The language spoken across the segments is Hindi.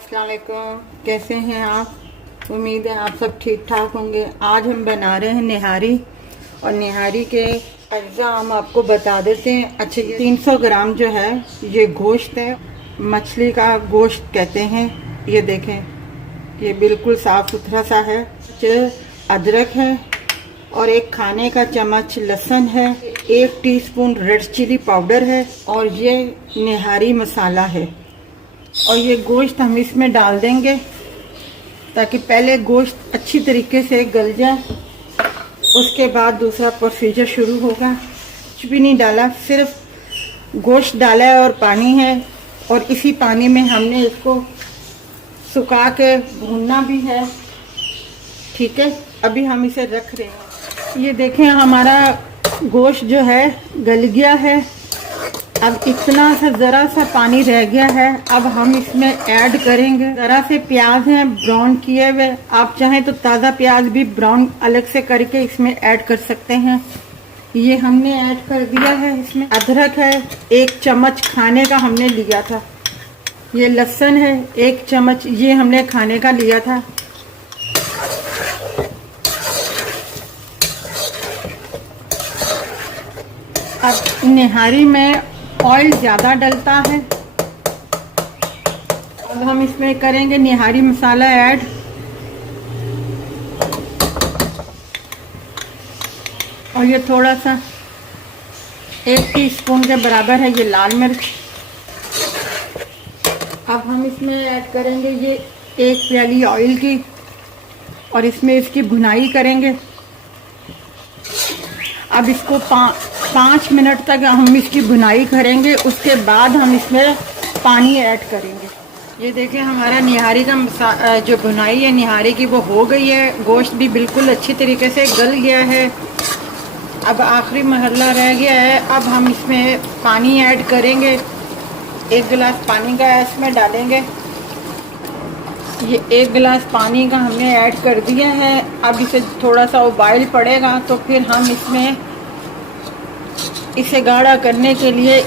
अस्सलाम वालेकुम। कैसे हैं आप? उम्मीद है आप सब ठीक ठाक होंगे। आज हम बना रहे हैं निहारी, और निहारी के अज्जा हम आपको बता देते हैं। अच्छा, ये 300 ग्राम जो है ये गोश्त है, मछली का गोश्त कहते हैं। ये देखें, ये बिल्कुल साफ़ सुथरा सा है। अदरक है और एक खाने का चम्मच लहसुन है, 1 टीस्पून रेड चिली पाउडर है, और ये निहारी मसाला है। और ये गोश्त हम इसमें डाल देंगे ताकि पहले गोश्त अच्छी तरीके से गल जाए, उसके बाद दूसरा प्रोसीजर शुरू होगा। कुछ भी नहीं डाला, सिर्फ गोश्त डाला है और पानी है, और इसी पानी में हमने इसको सुखा के भूनना भी है। ठीक है, अभी हम इसे रख रहे हैं। ये देखें, हमारा गोश्त जो है गल गया है। अब इतना सा ज़रा सा पानी रह गया है। अब हम इसमें ऐड करेंगे ज़रा से प्याज हैं ब्राउन किए हुए। आप चाहें तो ताज़ा प्याज भी ब्राउन अलग से करके इसमें ऐड कर सकते हैं। ये हमने ऐड कर दिया है। इसमें अदरक है, 1 चम्मच खाने का हमने लिया था। ये लहसुन है, 1 चम्मच ये हमने खाने का लिया था। अब निहारी में ऑयल ज़्यादा डलता है। अब हम इसमें करेंगे निहारी मसाला ऐड। और ये थोड़ा सा 1 टीस्पून के बराबर है ये लाल मिर्च। अब हम इसमें ऐड करेंगे ये 1 प्याली ऑयल की, और इसमें इसकी भुनाई करेंगे। अब इसको 5 मिनट तक हम इसकी भुनाई करेंगे, उसके बाद हम इसमें पानी ऐड करेंगे। ये देखें, हमारा निहारी का जो भुनाई है निहारी की वो हो गई है। गोश्त भी बिल्कुल अच्छी तरीके से गल गया है। अब आखिरी मरहला रह गया है। अब हम इसमें पानी ऐड करेंगे। 1 गिलास पानी का इसमें डालेंगे। ये 1 गिलास पानी का हमने ऐड कर दिया है। अब इसे थोड़ा सा उबाइल पड़ेगा तो फिर हम इसमें इसे गाढ़ा करने के लिए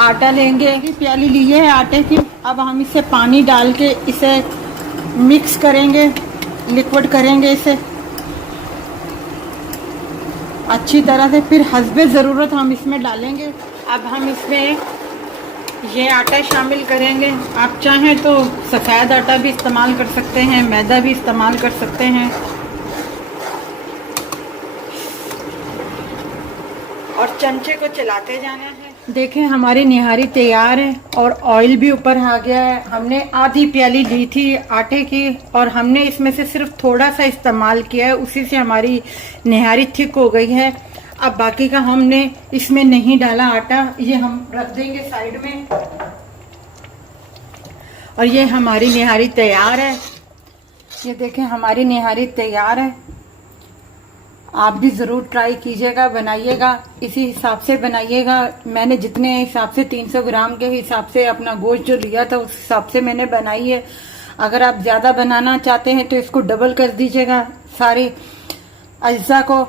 आटा लेंगे। प्याली ली है आटे की। अब हम इसे पानी डाल के इसे मिक्स करेंगे, लिक्विड करेंगे इसे अच्छी तरह से। फिर हस्बे ज़रूरत हम इसमें डालेंगे। अब हम इसमें ये आटा शामिल करेंगे। आप चाहें तो सफ़ेद आटा भी इस्तेमाल कर सकते हैं, मैदा भी इस्तेमाल कर सकते हैं। और चमचे को चलाते जाना है। देखें, हमारी निहारी तैयार है और ऑयल भी ऊपर आ गया है। हमने आधी प्याली ली थी आटे की, और हमने इसमें से सिर्फ थोड़ा सा इस्तेमाल किया है, उसी से हमारी निहारी थिक हो गई है। अब बाकी का हमने इसमें नहीं डाला आटा, ये हम रख देंगे साइड में। और ये हमारी निहारी तैयार है। ये देखें, हमारी निहारी तैयार है। आप भी ज़रूर ट्राई कीजिएगा, बनाइएगा, इसी हिसाब से बनाइएगा। मैंने जितने हिसाब से 300 ग्राम के हिसाब से अपना गोश्त जो लिया था उस हिसाब से मैंने बनाई है। अगर आप ज़्यादा बनाना चाहते हैं तो इसको डबल कर दीजिएगा। सारे अज्जा को,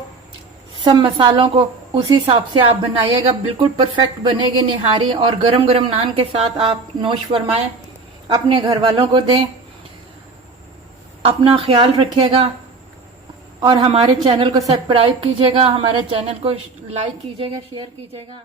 सब मसालों को उसी हिसाब से आप बनाइएगा। बिल्कुल परफेक्ट बनेगी निहारी, और गरम गरम नान के साथ आप नोश फरमाएं, अपने घर वालों को दें। अपना ख्याल रखिएगा और हमारे चैनल को सब्सक्राइब कीजिएगा, हमारे चैनल को लाइक कीजिएगा, शेयर कीजिएगा।